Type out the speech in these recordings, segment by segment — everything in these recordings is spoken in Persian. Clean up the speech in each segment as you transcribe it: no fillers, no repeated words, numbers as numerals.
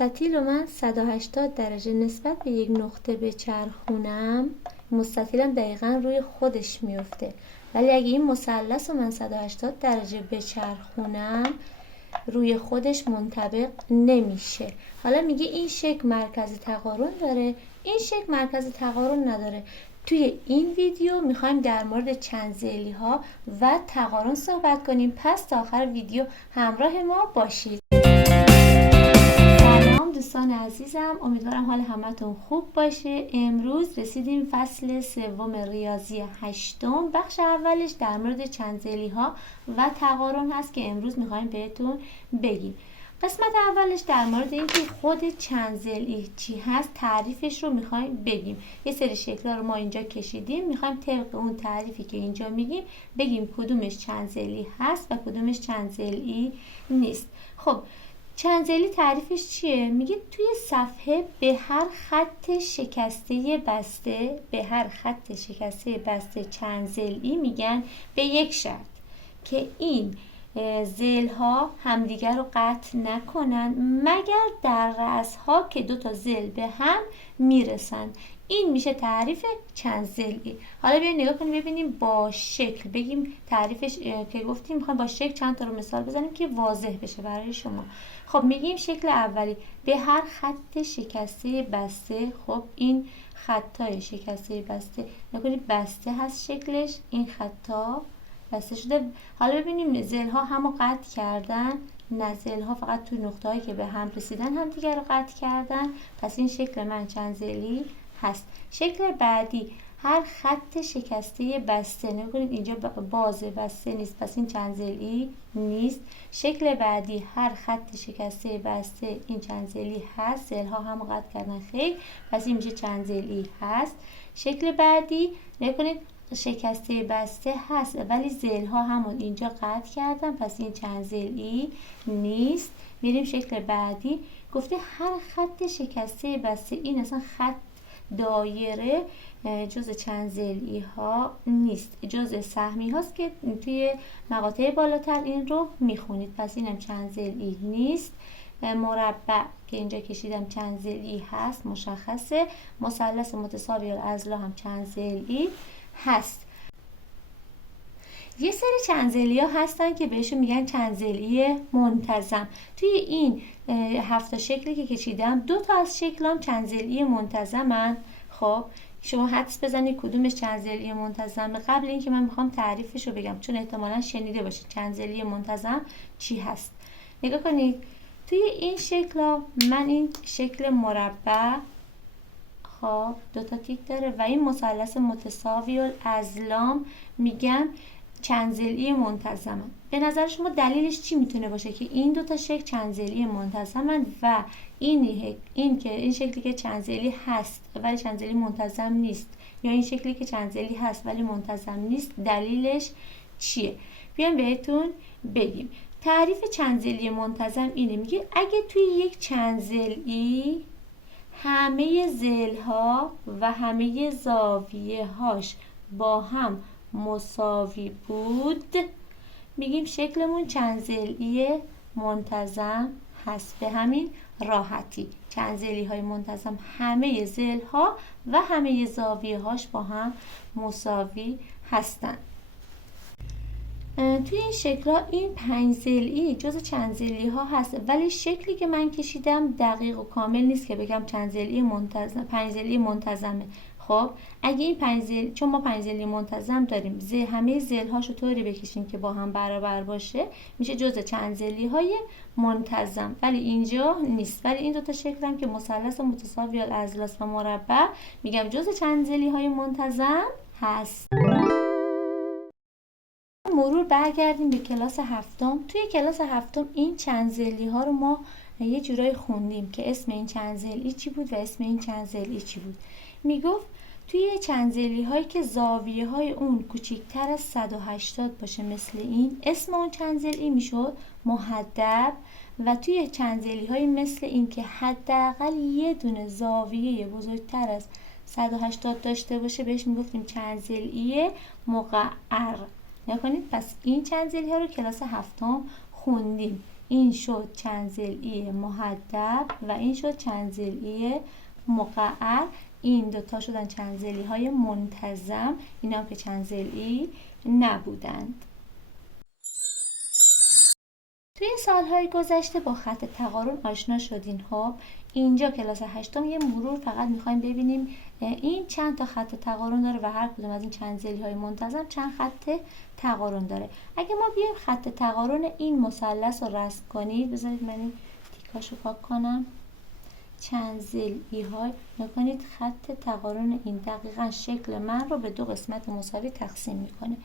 مستطیل رو من 180 درجه نسبت به یک نقطه بچرخونم، مستطیلم دقیقا روی خودش میفته. ولی اگه این مثلث رو من 180 درجه بچرخونم روی خودش منطبق نمیشه. حالا میگه این شکل مرکز تقارن داره، این شکل مرکز تقارن نداره. توی این ویدیو میخوایم در مورد چندضلعی ها و تقارن صحبت کنیم، پس تا آخر ویدیو همراه ما باشید. سلام دوستان عزیزم، امیدوارم حال همتون خوب باشه. امروز رسیدیم فصل سوم ریاضی هشتم. بخش اولش در مورد چندضلعی ها و تقارن هست که امروز میخوایم بهتون بگیم. قسمت اولش در مورد اینکه خود چندضلعی چی هست تعریفش رو میخوایم بگیم. یه سری شکل‌ها رو ما اینجا کشیدیم، میخوایم طبق اون تعریفی که اینجا میگیم بگیم کدومش چندضلعی هست و کدومش چندضلعی نیست. خب چندضلعی تعریفش چیه؟ میگه توی صفحه به هر خط شکسته بسته چندضلعی میگن به یک شرط که این ضلع ها همدیگر رو قطع نکنن مگر در رأس ها که دو تا ضلع به هم میرسن. این میشه تعریف چندضلعی. حالا بیاین نگاه کنیم ببینیم با شکل بگیم تعریفش که گفتیم. میخوایم با شکل چند تا رو مثال بزنیم که واضح بشه برای شما. خب میگیم شکل اولی به هر خط شکسته بسته. خب این خطای شکسته بسته نکنید بسته هست شکلش، این خطا بسته شده. حالا ببینیم ضلع ها همو قطع کردن؟ نه، ضلع ها فقط توی نقطه هایی که به هم رسیدن هم دیگر رو قطع کردن. پس این شکل من چندضلعی هست. شکل بعدی هر خط شکسته بسته. نکنید اینجا بازه بسته نیست، پس این چندضلعی نیست. شکل بعدی هر خط شکسته بسته، این چندضلعی هست. ضلع ها همو قطع کردن خیر، پس این میشه چندضلعی هست. شکل بعدی نکنید شکسته بسته هست ولی ضلع ها همون اینجا قطع کردن، پس این چندضلعی نیست. میریم شکل بعدی. گفته هر خط شکسته بسته، این اصلا خط دایره جزء چندضلعی ها نیست، جزء سهمی هاست که توی مقاطع بالاتر این رو میخونید، پس اینم چندضلعی نیست. مربع که اینجا کشیدم چندضلعی هست، مشخصه. مثلث متساوی الاضلاع هم چندضلعی هست. یه سری چندضلعی ها هستن که بهشون میگن چندضلعی منتظم. توی این 7 شکلی که کشیدم 2 تا از شکلام چندضلعی منتظمن. خب شما حدس بزنید کدومش چندضلعی منتظمه قبل اینکه من میخوام تعریفش رو بگم، چون احتمالاً شنیده باشید چندضلعی منتظم چی هست. نگاه کنید توی این شکل من این شکل مربع خب 2 تا تیک داره و این مثلث متساوی الاضلاع میگن چندضلعی منتظمن. به نظر شما دلیلش چی میتونه باشه که این 2 تا شکل چندضلعی منتظمن و این شکلی که چندضلعی هست ولی چندضلعی منتظم نیست، یا این شکلی که چندضلعی هست ولی منتظم نیست، دلیلش چیه؟ بیایم بهتون بگیم. تعریف چندضلعی منتظم اینه، میگه اگه توی یک چندضلعی همه ضلع ها و همه زاویه هاش با هم مساوی بود، میگیم شکلمون چندضلعی منتظم هست. به همین راحتی چندضلعی های منتظم همه ضلع ها و همه زاویه هاش با هم مساوی هستن. توی این شکل این 5 ضلعی جز چندضلعی ها هست ولی شکلی که من کشیدم دقیق و کامل نیست که بگم چندضلعی منتظم 5 ضلعی منتظمه. خب اگه این 5 ضلع، چون ما 5 ضلعی منتظم داریم، همه ضلع هاشو طوری بکشیم که با هم برابر باشه، میشه جزء چندضلعی های منتظم، ولی اینجا نیست. ولی این 2 تا شکل هم که مثلث متساوی الاضلاع و مربع میگم جزء چندضلعی های منتظم هست. مرور برگردیم به کلاس هفتم. توی کلاس هفتم این چندضلعی ها رو ما یه جورایی خوندیم که اسم این چندضلعی چی بود و اسم این چندضلعی چی بود. میگفت توی چندضلعی هایی که زاویه های اون کوچکتر از 180 باشه مثل این، اسم اون چندضلعی میشد محدب، و توی چندضلعی های مثل این که حداقل یه دونه زاویه بزرگتر از 180 داشته باشه بهش میگفتیم چندضلعی مقعر. نکنید پس این چندضلعی ها رو کلاس هفتم خوندیم این شد چند ضلعی محدب و این شد چند ضلعی مقعر. این دوتا شدن چند ضلعی های منتظم، اینا که چند ضلعی نبودند. توی سالهای گذشته با خط تقارن آشنا شدین. خب اینجا کلاس 8 یه مرور فقط میخوایم ببینیم این چند تا خط تقارن داره و هر کدوم از این چند ضلعی های منتظم چند خط تقارن داره. اگه ما بیایم خط تقارن این مثلث رو رسم کنید، بذارید من این تیکاشو پاک کنم. چند ضلعی های نکنید خط تقارن این دقیقا شکل من رو به دو قسمت مساوی تقسیم میکنه.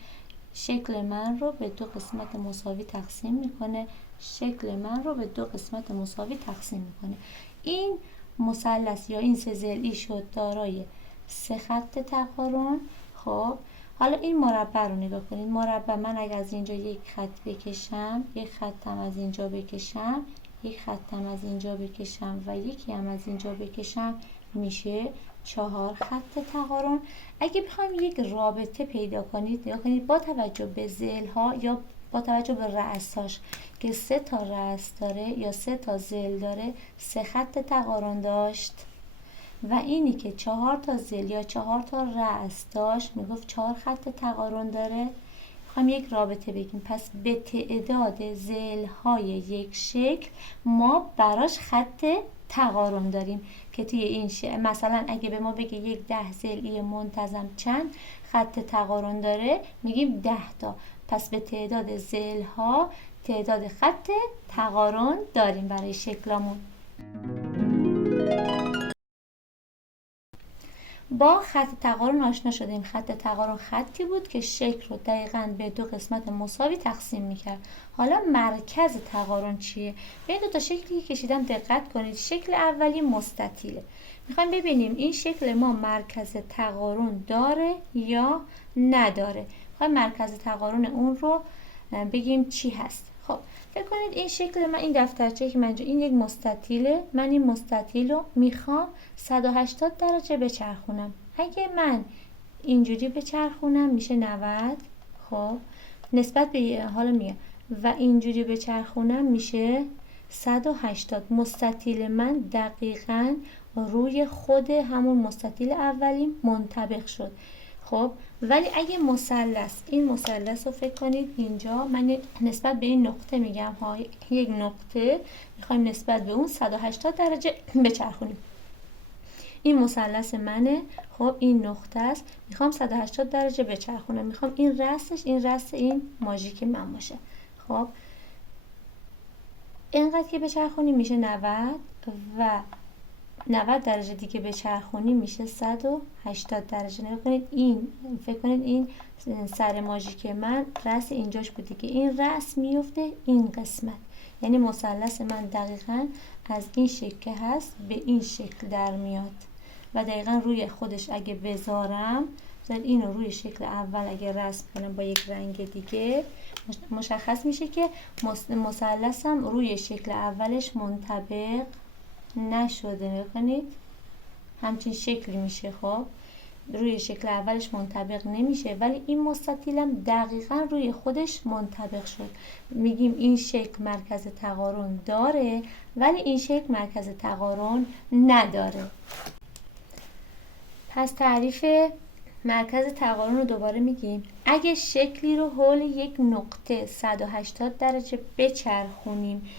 شکل من رو به دو قسمت مساوی تقسیم میکنه. شکل من رو به دو قسمت مساوی تقسیم میکنه. این مثلث یا این سه ضلعی شد دارای سه خط تقارن. خب حالا این مربع رو نگاه کنید. مربع من اگر از اینجا یک خط بکشم، یک خطم از اینجا بکشم، یک خطم از اینجا بکشم و یکی هم از اینجا بکشم، میشه 4 خط تقارن. اگه بخوایم یک رابطه پیدا کنید، نگاه کنید با توجه به ضلع‌ها یا با توجه به رأس‌هاش که 3 تا رأس داره یا 3 تا ضلع داره، 3 خط تقارن داشت و اینی که 4 تا ضلع یا 4 تا رأس داشت میگفت 4 خط تقارن داره. میخوایم یک رابطه بگیم، پس به تعداد ضلع‌های یک شکل ما براش خط تقارن داریم که توی این مثلا اگه به ما بگه یک 10 ضلعی منتظم چند خط تقارن داره، میگیم 10 تا. پس به تعداد ضلع‌ها تعداد خط تقارن داریم برای شکلمون. با خط تقارن آشنا شدیم. خط تقارن خطی بود که شکل رو دقیقاً به دو قسمت مساوی تقسیم میکرد. حالا مرکز تقارن چیه؟ به این دو تا شکلی که کشیدم دقت کنید. شکل اولی مستطیله. میخوایم ببینیم این شکل ما مرکز تقارن داره یا نداره. میخوایم مرکز تقارن اون رو بگیم چی هست. خب فکر کنید این شکل من، این دفترچه که من این یک مستطیله، من این مستطیل رو میخوام 180 درجه بچرخونم. اگه من اینجوری بچرخونم میشه 90. خب نسبت به حالا میگم و اینجوری بچرخونم میشه 180. مستطیل من دقیقاً روی خود همون مستطیل اولی منطبق شد. خب ولی اگه مثلث، این مثلث رو فکر کنید اینجا من نسبت به این نقطه میگم ها، یک نقطه میخوایم نسبت به اون 180 درجه بچرخونیم. این مثلث منه. خب این نقطه است، میخوام 180 درجه بچرخونم. میخوام این رأسش این رأس این ماژیک من باشه. خب اینقدر که بچرخونیم میشه 90 و 90 درجه دیگه بچرخونی میشه 180 درجه. نگاه کنید این، فکر کنید این سر ماژیک من رأس اینجاش بود دیگه، این رأس میفته این قسمت، یعنی مثلث من دقیقاً از این شکل هست به این شکل در میاد و دقیقاً روی خودش اگه بذارم، اینو روی شکل اول اگه رسم کنم با یک رنگ دیگه، مشخص میشه که مثلثم روی شکل اولش منطبق نشده. نکنید همچین شکلی میشه. خب روی شکل اولش منطبق نمیشه ولی این مستطیلم دقیقاً روی خودش منطبق شد. میگیم این شکل مرکز تقارن داره ولی این شکل مرکز تقارن نداره. پس تعریف مرکز تقارن رو دوباره میگیم. اگه شکلی رو حول یک نقطه 180 درجه بچرخونیم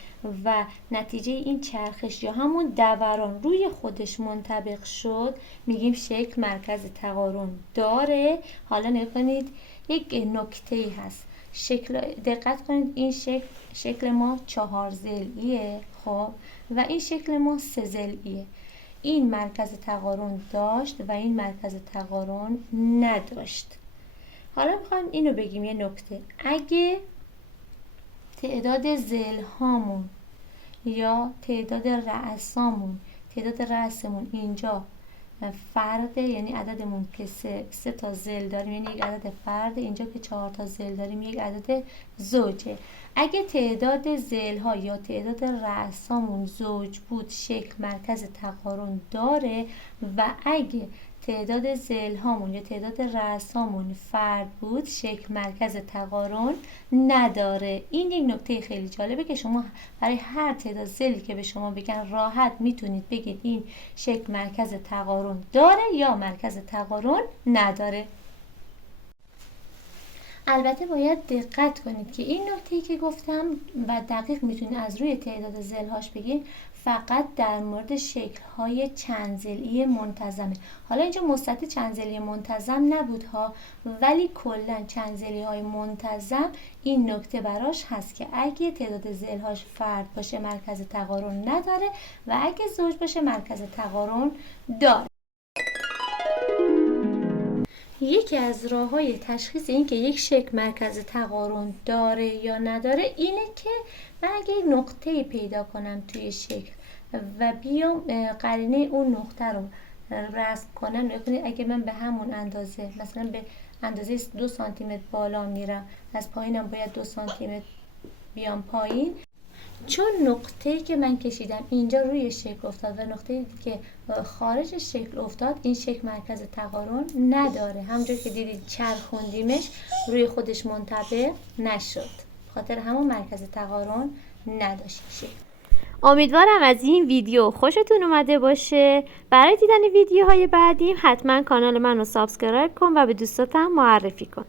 و نتیجه این چرخش یا همون دوران روی خودش منطبق شد، میگیم شکل مرکز تقارن داره. حالا نگاه کنید یک نکته‌ای هست. دقت کنید این شکل ما 4 ضلعیه. خب و این شکل ما 3 ضلعیه. این مرکز تقارن داشت و این مرکز تقارن نداشت. حالا میخوایم اینو بگیم یه نکته. اگه تعداد ضلع هامون یا تعداد رأسمون اینجا فرد، یعنی عددمون که 3 تا ضلع داریم یعنی یک عدد فرد، اینجا که 4 تا ضلع داریم یک عدد زوجه. اگه تعداد ضلع ها یا تعداد رأسامون زوج بود، شکل مرکز تقارن داره و اگه تعداد ذیل هامون یا تعداد رأس هامون فرد بود، شکل مرکز تقارن نداره. این یک نکته خیلی جالبه که شما برای هر تعداد ذیلی که به شما بگن راحت میتونید بگید این شکل مرکز تقارن داره یا مرکز تقارن نداره. البته باید دقت کنید که این نکته‌ای که گفتم و دقیق میتونید از روی تعداد ذیل‌هاش بگید فقط در مورد شکل‌های چند ضلعی منتظمه. حالا اینجا مستطیل چند ضلعی منتظم نبود ها، ولی کلا چند ضلعی‌های منتظم این نکته براش هست که اگه تعداد ضلع‌هاش فرد باشه مرکز تقارن نداره و اگه زوج باشه مرکز تقارن داره. یکی از راه‌های تشخیص این که یک شکل مرکز تقارن داره یا نداره اینه که من اگه یک نقطه‌ای پیدا کنم توی شکل و بیام قرینه اون نقطه رو رسم کنم، اگه من به همون اندازه مثلا به اندازه 2 سانتی متر بالا میرم، از پایینم باید 2 سانتی متر بیام پایین، چون نقطه‌ای که من کشیدم اینجا روی شکل افتاد و نقطه‌ای که خارج شکل افتاد این شکل مرکز تقارن نداره. همونجور که دیدید چرخوندیمش روی خودش منطبق نشد، خاطر همون مرکز تقارن نداشت شکل. امیدوارم از این ویدیو خوشتون اومده باشه. برای دیدن ویدیوهای بعدیم حتما کانال منو سابسکرایب کن و به دوستاتم معرفی کن.